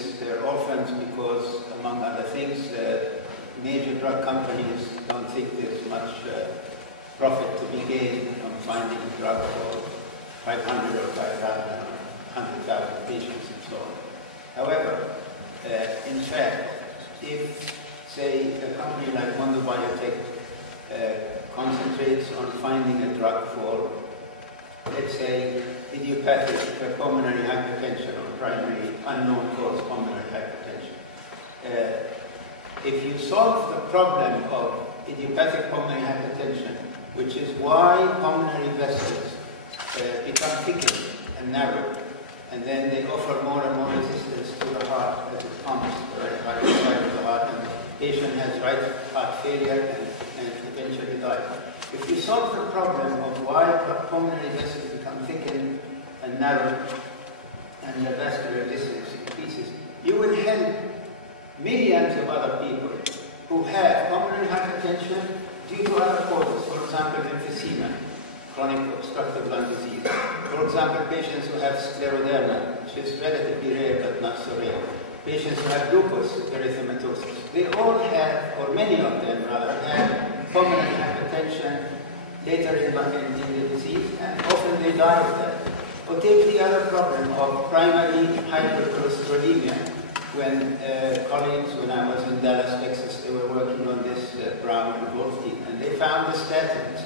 diseases, they're orphans because, among other things, major drug companies don't think there's much profit to be gained from finding a drug for 500 or 5,000 or 100,000 patients and so on. However, in fact, if, say, a company like Mondobiotech concentrates on finding a drug for, let's say, idiopathic pulmonary hypertension or primary unknown cause pulmonary hypertension. If you solve the problem of idiopathic pulmonary hypertension, which is why pulmonary vessels become thickened and narrow, and then they offer more and more resistance to the heart as it pumps the right side of the heart, and the patient has right heart failure and eventually dies. If you solve the problem of why pulmonary vessels become thickened and narrow and the vascular distance increases, you will help millions of other people who have pulmonary hypertension due to other causes, for example, emphysema, chronic obstructive lung disease. For example, patients who have scleroderma, which is relatively rare but not so rare. Patients who have lupus erythematosus. They all have, or many of them rather, have pulmonary hypertension later in the disease, and often they die of that. Or take the other problem of primary hypercholesterolemia. When colleagues, when I was in Dallas, Texas, they were working on this Brown and Wolf team, and they found the statins.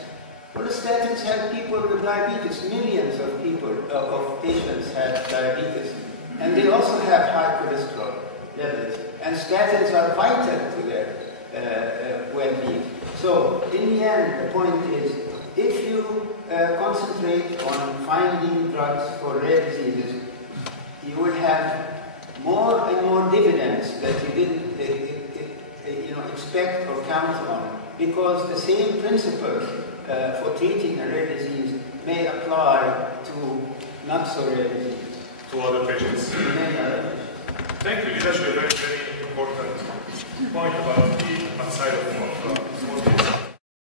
Well, the statins help people with diabetes. Millions of people, of patients have diabetes, and they also have high cholesterol levels. And statins are vital to their well-being. So, in the end, the point is, if you concentrate on finding drugs for rare diseases, you will have more and more dividends that you didn't expect or count on, because the same principles for treating a rare disease may apply to not so rare diseases. To other patients. Thank you. It's actually a very, very important point about the upside of small